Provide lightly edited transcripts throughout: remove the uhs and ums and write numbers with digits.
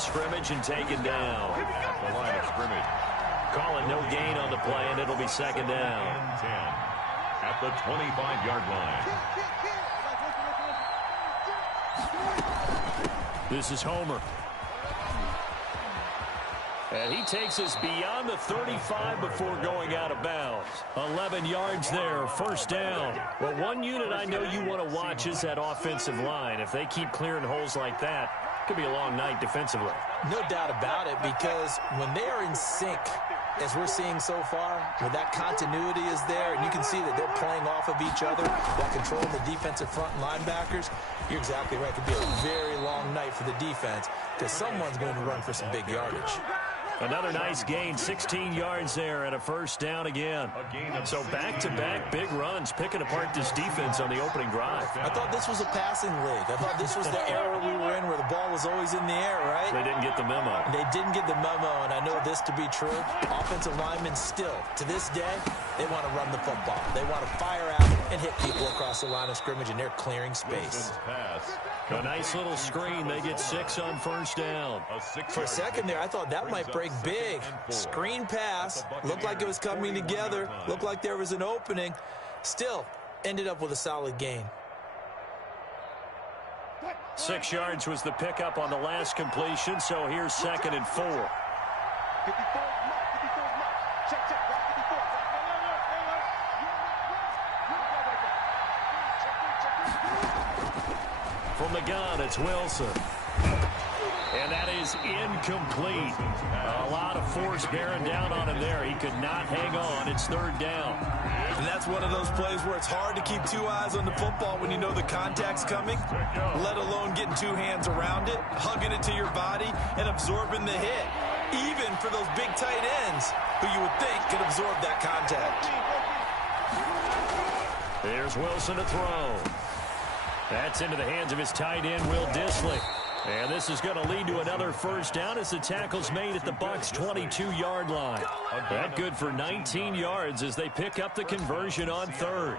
of scrimmage and taken down. At the line of scrimmage. Call it no gain on the play, and it'll be second down. 10 at the 25-yard line. This is Homer. And he takes us beyond the 35 before going out of bounds. 11 yards there, first down. Well, one unit I know you want to watch is that offensive line. If they keep clearing holes like that, it could be a long night defensively. No doubt about it, because when they are in sync, as we're seeing so far, when that continuity is there, and you can see that they're playing off of each other, that controlling the defensive front linebackers, you're exactly right. It could be a very long night for the defense, because someone's going to run for some big yardage. Another nice gain, 16 yards there and a first down again. So back-to-back big runs, picking apart this defense on the opening drive. I thought this was a passing league. I thought this was the era we were in where the ball was always in the air, right? They didn't get the memo. They didn't get the memo, and I know this to be true. Offensive linemen still, to this day, they want to run the football. They want to fire out and hit people across the line of scrimmage, and they're clearing space. A nice little screen. They get 6 on first down. For a second there, I thought that might break big. Screen pass. Looked like it was coming together. Looked like there was an opening. Still, ended up with a solid gain. 6 yards was the pickup on the last completion, so here's 2nd and 4. From the gun, it's Wilson. And that is incomplete. A lot of force bearing down on him there. He could not hang on. It's 3rd down. And that's one of those plays where it's hard to keep 2 eyes on the football when you know the contact's coming, let alone getting 2 hands around it, hugging it to your body, and absorbing the hit, even for those big tight ends who you would think could absorb that contact. There's Wilson to throw. That's into the hands of his tight end, Will Dissly. And this is going to lead to another first down as the tackle's made at the Bucs' 22-yard line. That good for 19 yards as they pick up the conversion on 3rd.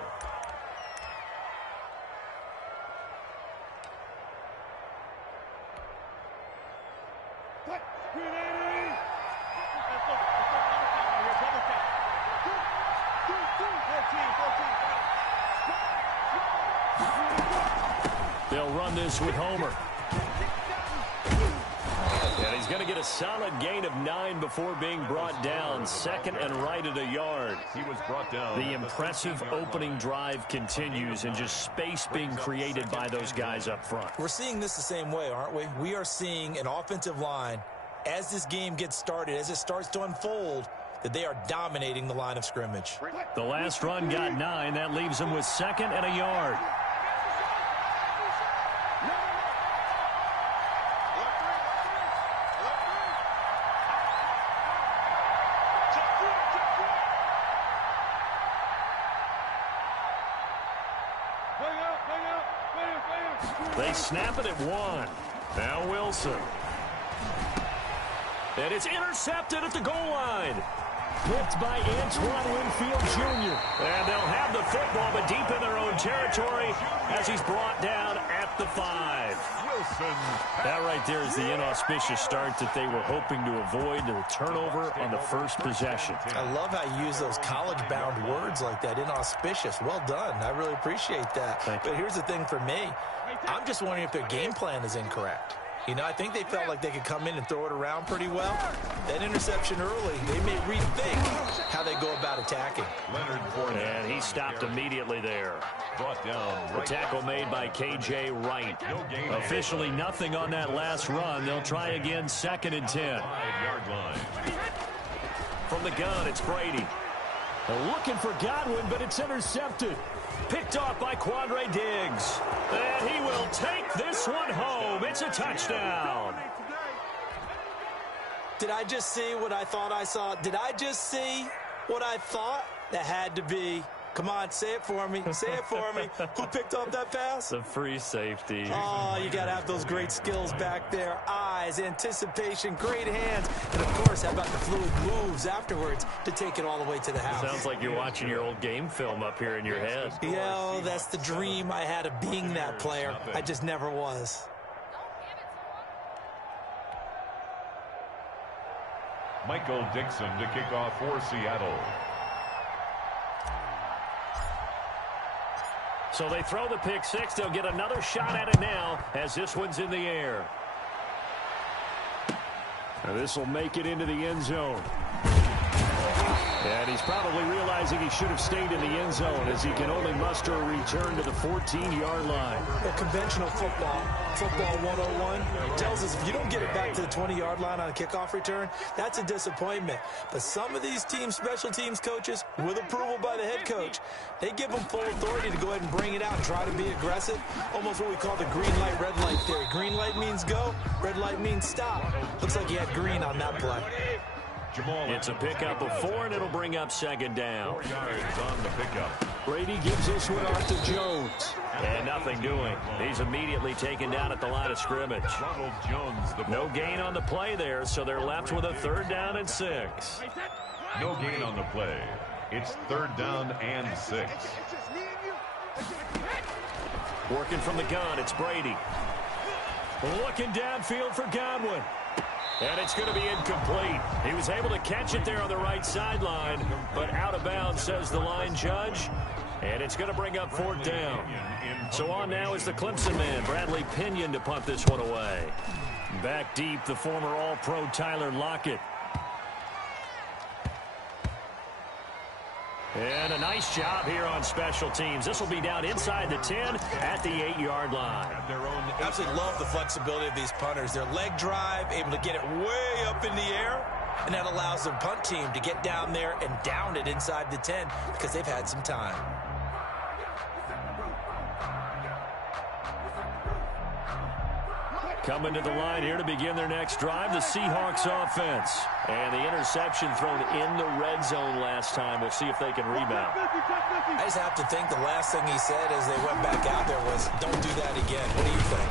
They'll run this with Homer. And he's going to get a solid gain of 9 before being brought down. 2nd and right at a yard. He was brought down. The impressive opening drive continues, and just space being created by those guys up front. We're seeing this the same way, aren't we? We are seeing an offensive line, as this game gets started, as it starts to unfold, that they are dominating the line of scrimmage. The last run got 9. That leaves them with 2nd and a yard. They snap it at 1. Now Wilson. And it's intercepted at the goal line. Picked by Antoine Winfield Jr. And they'll have the football, but deep in their own territory as he's brought down at the 5. Wilson. That right there is the inauspicious start that they were hoping to avoid, the turnover on the first possession. I love how you use those college-bound words like that, inauspicious. Well done. I really appreciate that. But here's the thing for me. I'm just wondering if their game plan is incorrect. You know, I think they felt like they could come in and throw it around pretty well. That interception early, they may rethink how they go about attacking. And he stopped immediately there. Brought down. The tackle made by K.J. Wright. Officially nothing on that last run. They'll try again, 2nd and 10. 5-yard line. From the gun, it's Brady. They're looking for Godwin, but it's intercepted. Picked off by Quandre Diggs. And he will take this one home. It's a touchdown. Did I just see what I thought I saw? Did I just see what I thought? That had to be. Come on, say it for me. Say it for me. Who picked up that pass? The free safety. Oh, you got to have those great skills back there. Eyes, anticipation, great hands. And, of course, how about the fluid moves afterwards to take it all the way to the house? Sounds like you're watching your old game film up here in your head. Yeah, oh, that's the dream I had of being that player. I just never was. Michael Dixon to kick off for Seattle. So they throw the pick six. They'll get another shot at it now as this one's in the air. And this will make it into the end zone. And he's probably realizing he should have stayed in the end zone as he can only muster a return to the 14-yard line. Well, conventional football 101, tells us if you don't get it back to the 20-yard line on a kickoff return, that's a disappointment. But some of these special teams coaches, with approval by the head coach, they give them full authority to go ahead and bring it out and try to be aggressive. Almost what we call the green light, red light theory. Green light means go, red light means stop. Looks like he had green on that play. It's a pickup of 4, and it'll bring up second down. 4 yards on the pickup. Brady gives this one off to Jones. And nothing doing. He's immediately taken down at the line of scrimmage. Ronald Jones. No gain on the play there, so they're left with a 3rd down and 6. No gain on the play. It's 3rd down and 6. Working from the gun, it's Brady. Looking downfield for Godwin. And it's going to be incomplete. He was able to catch it there on the right sideline, but out of bounds, says the line judge. And it's going to bring up 4th down. So on now is the Clemson man, Bradley Pinion, to punt this one away. Back deep, the former All-Pro Tyler Lockett. And a nice job here on special teams. This will be down inside the 10 at the 8-yard line. Absolutely love the flexibility of these punters. Their leg drive, able to get it way up in the air, and that allows the punt team to get down there and down it inside the 10 because they've had some time. Coming to the line here to begin their next drive, the Seahawks offense. And the interception thrown in the red zone last time. We'll see if they can rebound. I just have to think the last thing he said as they went back out there was, don't do that again. What do you think?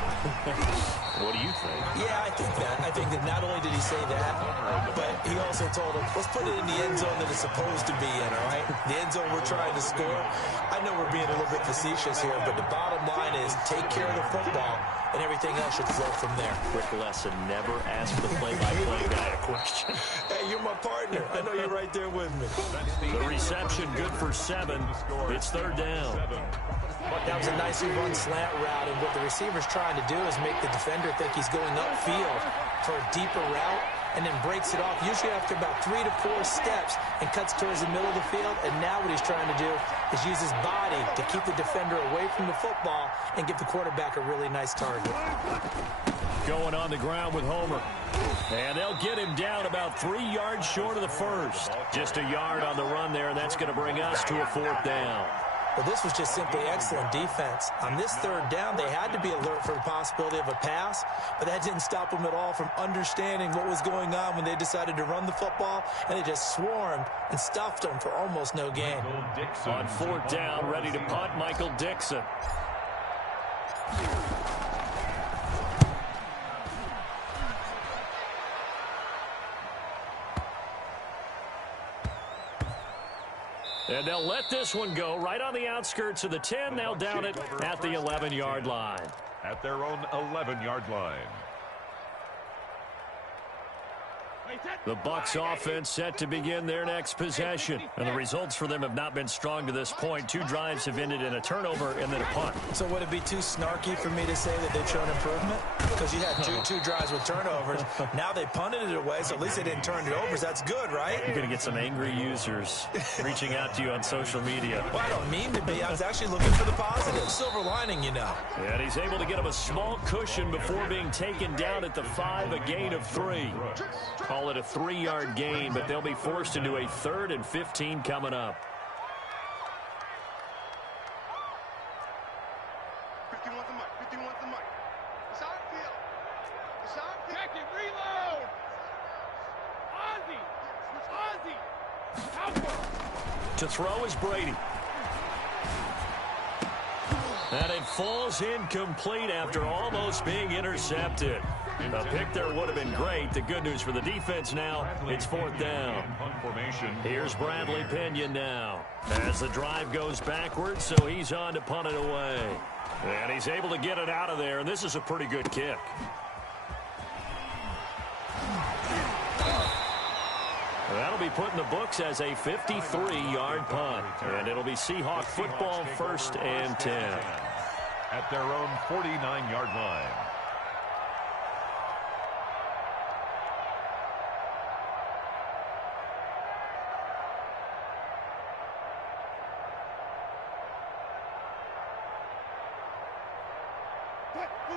What do you think? Yeah, I think that. I think that not only did he say that, but he also told him, let's put it in the end zone that it's supposed to be in, all right? The end zone we're trying to score. I know we're being a little bit facetious here, but the bottom line is take care of the football, and everything else should flow from there. Rick Lesson never asked the play-by-play guy a question. Hey, you're my partner. I know you're right there with me. The reception good for 7. It's 3rd down. That was a nicely run slant route, and what the receiver's trying to do is make the defender think he's going upfield for a deeper route, and then breaks it off, usually after about 3 to 4 steps, and cuts towards the middle of the field. And now what he's trying to do is use his body to keep the defender away from the football and give the quarterback a really nice target. Going on the ground with Homer. And they'll get him down about 3 yards short of the first. Just a yard on the run there, and that's going to bring us to a 4th down. Well, this was just simply excellent defense. On this 3rd down, they had to be alert for the possibility of a pass, but that didn't stop them at all from understanding what was going on when they decided to run the football, and they just swarmed and stuffed them for almost no gain. On 4th down, ready to punt, Michael Dixon. And they'll let this one go right on the outskirts of the 10. They'll down it at the 11-yard line. At their own 11-yard line. The Bucs offense set to begin their next possession. And the results for them have not been strong to this point. 2 drives have ended in a turnover and then a punt. So would it be too snarky for me to say that they've shown improvement? Because you had two drives with turnovers. Now they punted it away, so at least they didn't turn it over. So that's good, right? You're going to get some angry users reaching out to you on social media. Well, I don't mean to be. I was actually looking for the positive. Silver lining, you know. And he's able to get him a small cushion before being taken down at the 5, a gain of 3. Call it a 3-yard gain, but they'll be forced into a 3rd and 15 coming up. 51 the mic. 51 the mic. It's out field. It's out field. Check it. Reload. Ozzy. To throw is Brady. And it falls incomplete after almost being intercepted. A pick there would have been great. The good news for the defense now, it's 4th down. Here's Bradley Pinion now. As the drive goes backwards, so he's on to punt it away. And he's able to get it out of there, and this is a pretty good kick. That'll be put in the books as a 53-yard punt. And it'll be Seahawk football, 1st and 10. At their own 49-yard line.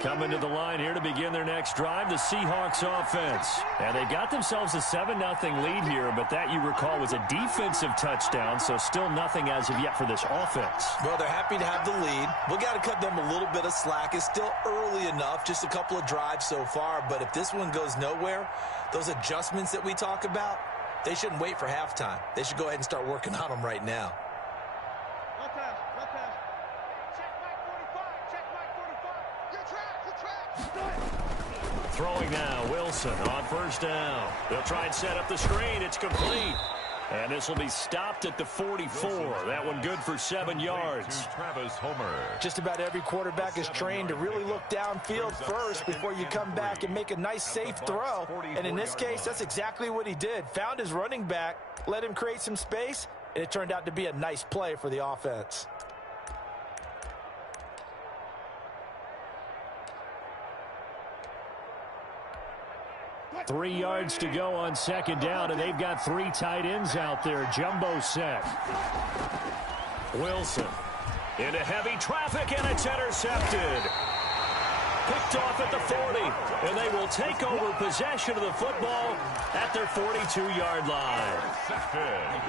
Coming to the line here to begin their next drive, the Seahawks offense. And they got themselves a 7-0 lead here, but that, you recall, was a defensive touchdown, so still nothing as of yet for this offense. Well, they're happy to have the lead. We got to cut them a little bit of slack. It's still early enough, just a couple of drives so far, but if this one goes nowhere, those adjustments that we talk about, they shouldn't wait for halftime. They should go ahead and start working on them right now. Throwing now, Wilson on 1st down. They'll try and set up the screen. It's complete. And this will be stopped at the 44. That one good for 7 yards. Travis Homer. Just about every quarterback is trained to really look downfield first before you come back and make a nice, safe throw. And in this case, that's exactly what he did. Found his running back, let him create some space, and it turned out to be a nice play for the offense. 3 yards to go on 2nd down, and they've got 3 tight ends out there. Jumbo set. Wilson into heavy traffic, and it's intercepted. Picked off at the 40, and they will take over possession of the football at their 42-yard line.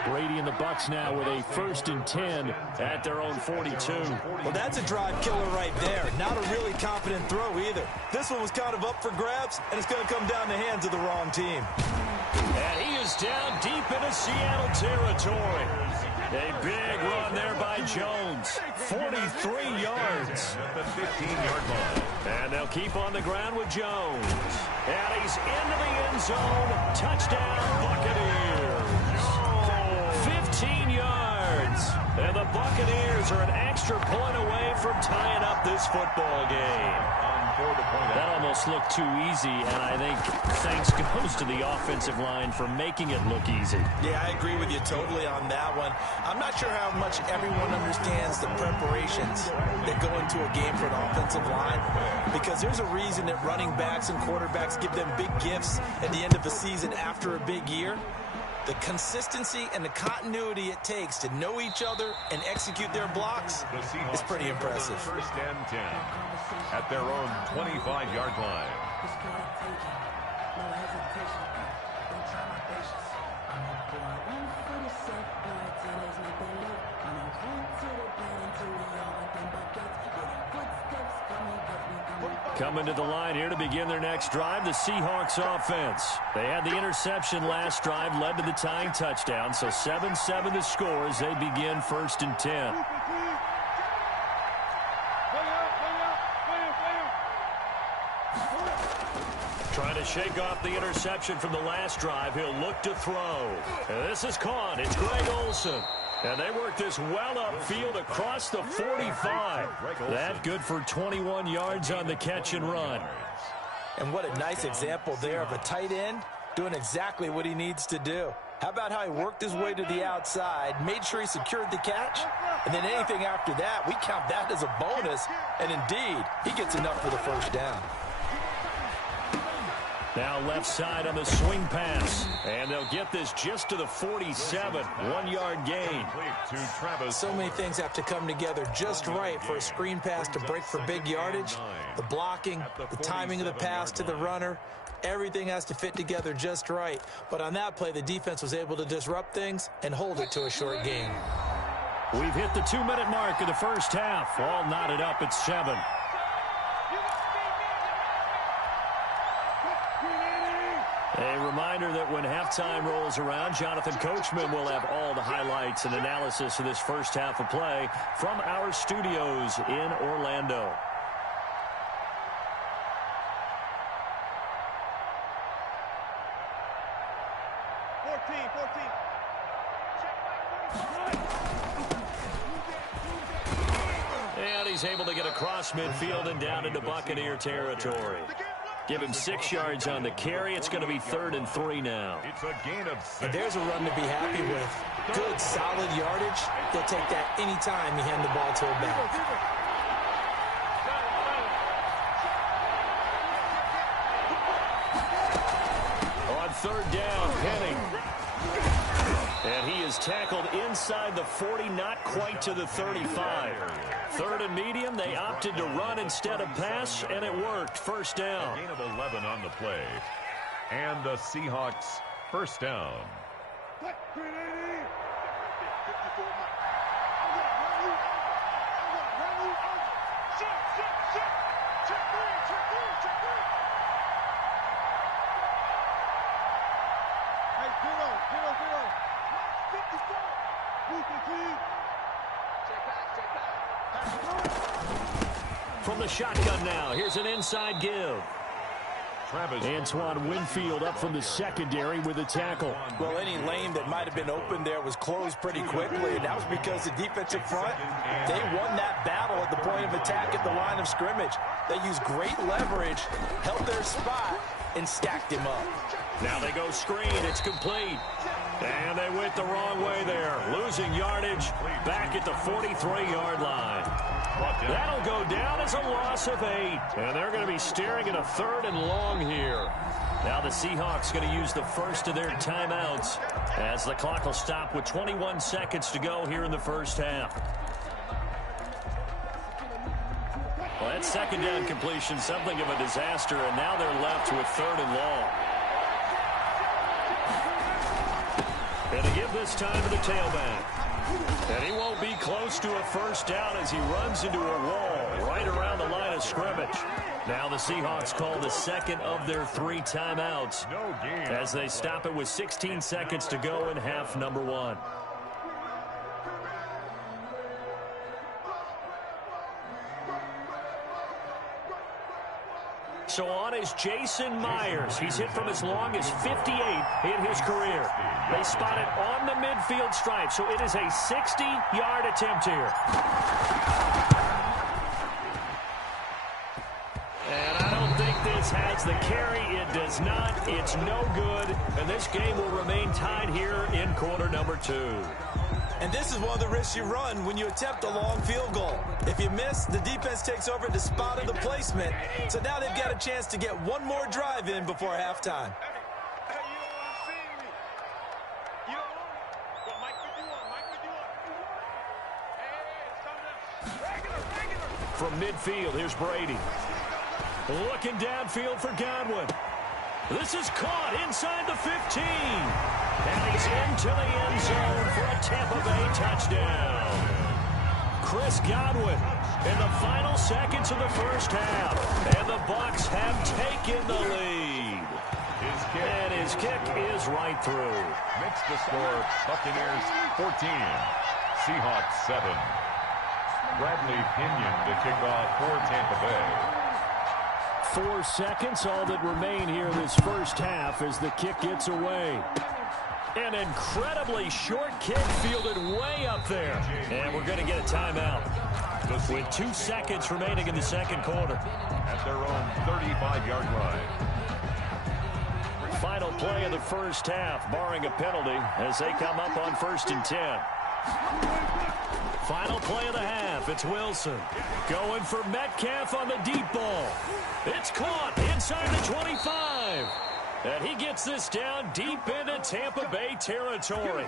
Brady and the Bucs now with a 1st and 10 at their own 42. Well, that's a drive killer right there. Not a really confident throw either. This one was kind of up for grabs, and it's going to come down the hands of the wrong team. And he is down deep into Seattle territory. A big run there by Jones. 43 yards. At the 15-yard line. And they'll keep on the ground with Jones. And he's into the end zone. Touchdown, Buccaneers. 15 yards. And the Buccaneers are an extra point away from tying up this football game. That almost looked too easy, and I think thanks goes to the offensive line for making it look easy. Yeah, I agree with you totally on that one. I'm not sure how much everyone understands the preparations that go into a game for an offensive line, because there's a reason that running backs and quarterbacks give them big gifts at the end of the season after a big year. The consistency and the continuity it takes to know each other and execute their blocks is pretty impressive. 1st and 10 at their own 25-yard line. Coming to the line here to begin their next drive, the Seahawks offense. They had the interception last drive, led to the tying touchdown, so 7-7 the score as they begin 1st and 10. Trying to shake off the interception from the last drive. He'll look to throw. And this is caught. It's Greg Olsen. And they work this well upfield across the 45. That good for 21 yards on the catch and run. And what a nice example there of a tight end doing exactly what he needs to do. How about how he worked his way to the outside, made sure he secured the catch, and then anything after that, we count that as a bonus. And indeed, he gets enough for the 1st down. Now left side on the swing pass. And they'll get this just to the 47. 1-yard gain. So many things have to come together just right for a screen pass to break for big yardage. The blocking, the timing of the pass to the runner, everything has to fit together just right. But on that play, the defense was able to disrupt things and hold it to a short gain. We've hit the 2-minute mark of the 1st half. All knotted up at 7. A reminder that when halftime rolls around, Jonathan Coachman will have all the highlights and analysis of this 1st half of play from our studios in Orlando. And he's able to get across midfield and down into Buccaneer territory. Give him 6 yards on the carry. It's going to be 3rd and 3 now. It's a gain of 6. And there's a run to be happy with. Good, solid yardage. They'll take that anytime you hand the ball to a back. On 3rd down, Penning. And he is tackled inside the 40, not quite to the 35. 3rd and medium, they opted to run instead of pass, and it worked. 1st down. Gain of 11 on the play. And the Seahawks 1st down. From the shotgun now, here's an inside give. Antoine Winfield up from the secondary with a tackle. Well, any lane that might have been open there was closed pretty quickly, and that was because the defensive front, they won that battle at the point of attack at the line of scrimmage. They used great leverage, held their spot, and stacked him up. Now they go screen. It's complete. And they went the wrong way there. Losing yardage back at the 43-yard line. That'll go down as a loss of 8. And they're going to be staring at a 3rd and long here. Now the Seahawks going to use the first of their timeouts as the clock will stop with 21 seconds to go here in the 1st half. Well, that 2nd down completion, something of a disaster, and now they're left with 3rd and long. And to give this time to the tailback. And he won't be close to a 1st down as he runs into a wall right around the line of scrimmage. Now the Seahawks call the 2nd of their 3 timeouts as they stop it with 16 seconds to go in half number 1. So on is Jason Myers. He's hit from as long as 58 in his career. They spot it on the midfield stripe, so it is a 60-yard attempt here. And I don't think this has the carry. It does not. It's no good. And this game will remain tied here in quarter number 2. And this is one of the risks you run when you attempt a long field goal. If you miss, the defense takes over the spot of the placement. So now they've got a chance to get one more drive in before halftime. From midfield, here's Brady. Looking downfield for Godwin. This is caught inside the 15. And he's into the end zone for a Tampa Bay touchdown. Chris Godwin in the final seconds of the 1st half. And the Bucs have taken the lead. And his kick is right through. Makes the score Buccaneers 14, Seahawks 7. Bradley Pinion to kick off for Tampa Bay. 4 seconds, all that remain here in this 1st half as the kick gets away. An incredibly short kick fielded way up there. And we're going to get a timeout with 2 seconds remaining in the 2nd quarter. At their own 35-yard line. Final play of the 1st half, barring a penalty, as they come up on 1st and 10. Final play of the half. It's Wilson going for Metcalf on the deep ball. It's caught inside the 25. And he gets this down deep into Tampa Bay territory.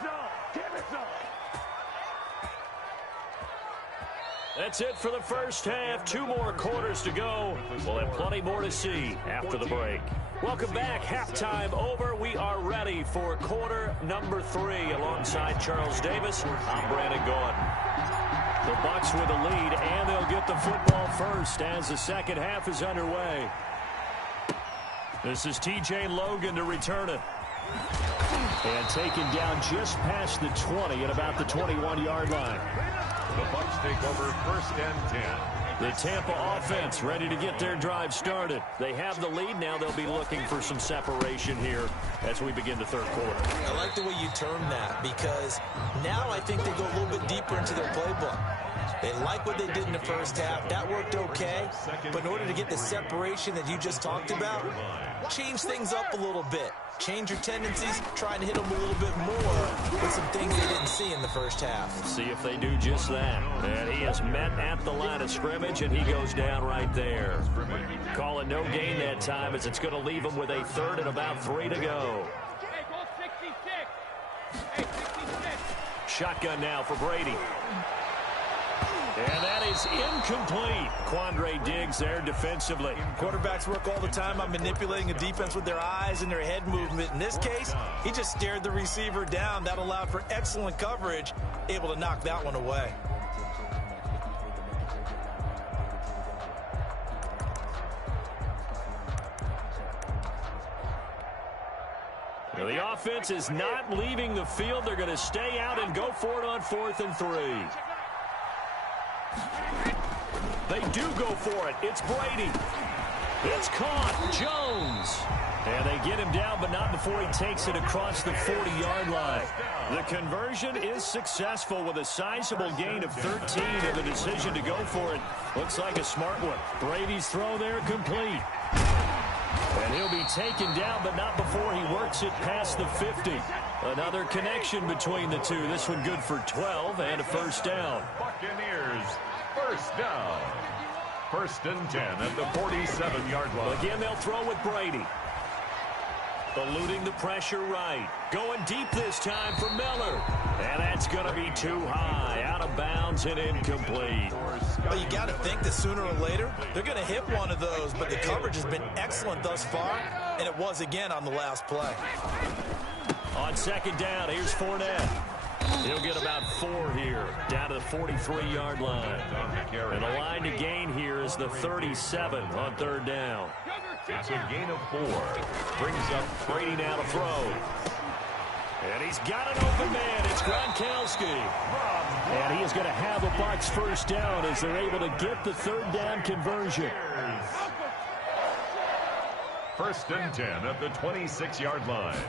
That's it for the 1st half. 2 more quarters to go. We'll have plenty more to see after the break. Welcome back. Halftime over. We are ready for quarter number 3 alongside Charles Davis. I'm Brandon Gordon. The Bucs with a lead, and they'll get the football first as the 2nd half is underway. This is T.J. Logan to return it. And taken down just past the 20 at about the 21-yard line. The Bucs take over 1st and 10. The Tampa offense ready to get their drive started. They have the lead. Now they'll be looking for some separation here as we begin the 3rd quarter. I like the way you term that because now I think they go a little bit deeper into their playbook. They like what they did in the first half. That worked okay. But in order to get the separation that you just talked about, change things up a little bit. Change your tendencies, try and hit them a little bit more with some things they didn't see in the first half. See if they do just that. And he is met at the line of scrimmage, and he goes down right there. Call it no gain that time, as it's going to leave him with a third and about 3 to go. Shotgun now for Brady. And that is incomplete. Quandre Diggs there defensively. Quarterbacks work all the time on manipulating a defense with their eyes and their head movement. In this case, he just stared the receiver down. That allowed for excellent coverage, able to knock that one away. Well, the offense is not leaving the field. They're going to stay out and go for it on 4th and 3. They do go for it. It's Brady. It's caught. Jones. And they get him down, but not before he takes it across the 40-yard line. The conversion is successful with a sizable gain of 13, and the decision to go for it looks like a smart one. Brady's throw there complete. And he'll be taken down, but not before he works it past the 50. Another connection between the two. This one good for 12 and a first down. Buccaneers, first down. 1st and 10 at the 47-yard line. Again, they'll throw with Brady. Eluding the pressure right. Going deep this time for Miller. And that's going to be too high. Out of bounds and incomplete. Well, you got to think that sooner or later, they're going to hit one of those, but the coverage has been excellent thus far, and it was again on the last play. On 2nd down, here's Fournette. He'll get about 4 here, down to the 43-yard line. And the line to gain here is the 37 on 3rd down. It's a gain of 4. Brings up Brady now to throw. And he's got an open man. It's Gronkowski. And he is going to have a Bucs first down as they're able to get the 3rd down conversion. 1st and 10 at the 26-yard line.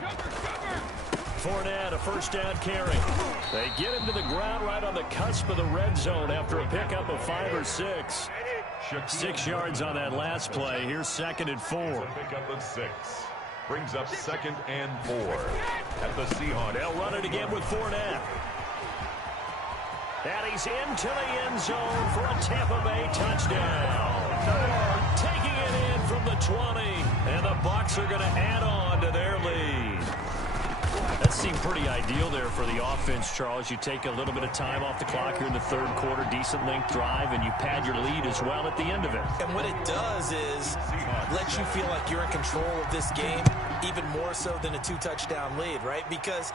Fournette, a first down carry. They get him to the ground right on the cusp of the red zone after a pickup of 5 or 6. 6 yards on that last play. Here's 2nd and 4. Pickup of 6. Brings up 2nd and 4 at the Seahawks. They'll run it again with Fournette. And he's into the end zone for a Tampa Bay touchdown. Taking it in from the 20. And the Bucs are going to add on to their lead. That seemed pretty ideal there for the offense, Charles. You take a little bit of time off the clock here in the 3rd quarter, decent length drive, and you pad your lead as well at the end of it. And what it does is let you feel like you're in control of this game, even more so than a 2-touchdown lead, right? Because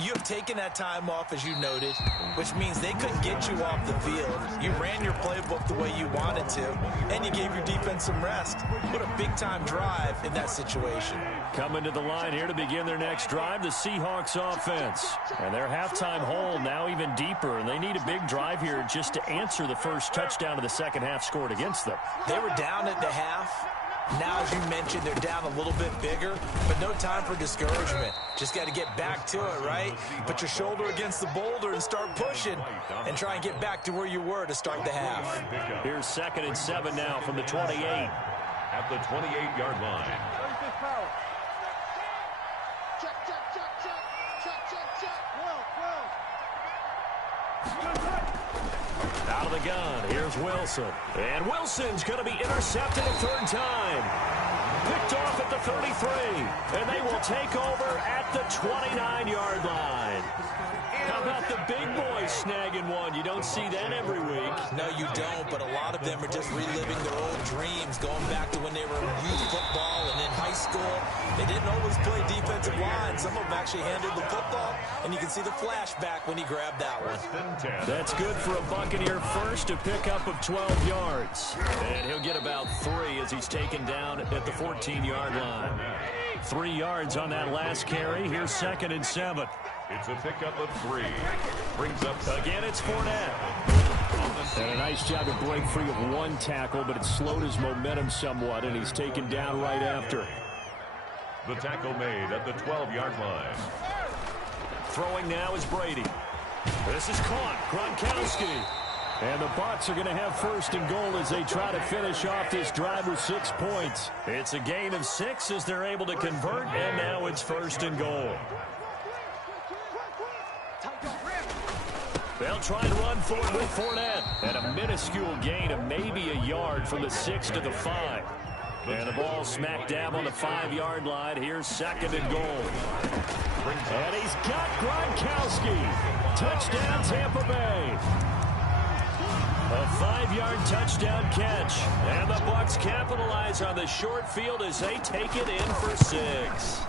you have taken that time off, as you noted, which means they couldn't get you off the field. You ran your playbook the way you wanted to, and you gave your defense some rest. What a big-time drive in that situation. Coming to the line here to begin their next drive, the Seahawks offense. And their halftime hole now even deeper, and they need a big drive here just to answer the first touchdown of the second half scored against them. They were down at the half. Now, as you mentioned, they're down a little bit bigger, but no time for discouragement. Just got to get back to it, right? Put your shoulder against the boulder and start pushing and try and get back to where you were to start the half. Here's 2nd and 7 now from the 28. At the 28-yard line. Check, check, check, check. Check, check, check. Out of the gun, here's Wilson. And Wilson's going to be intercepted a 3rd time. Picked off at the 33. And they will take over at the 29-yard line. How about the big boys snagging one? You don't see that every week. No, you don't, but a lot of them are just reliving their old dreams, going back to when they were in youth football and in high school. They didn't always play defensive line. Some of them actually handled the football, and you can see the flashback when he grabbed that one. That's good for a Buccaneer first, a pickup of 12 yards. And he'll get about 3 as he's taken down at the 14-yard line. 3 yards on that last carry. Here's 2nd and 7. It's a pickup of 3. Brings up again, it's Fournette. And a nice job to break free of 1 tackle, but it slowed his momentum somewhat, and he's taken down right after. the tackle made at the 12-yard line. Throwing now is Brady. This is caught. Gronkowski. And the Bucs are going to have first and goal as they try to finish off this drive with 6 points. It's a gain of 6 as they're able to convert, and now it's first and goal. They'll try and run for it with Fournette. And a minuscule gain of maybe a yard from the 6 to the 5. And the ball smack dab on the 5-yard line. Here's second and goal. And he's got Gronkowski. Touchdown, Tampa Bay. A 5-yard touchdown catch. And the Bucs capitalize on the short field as they take it in for 6.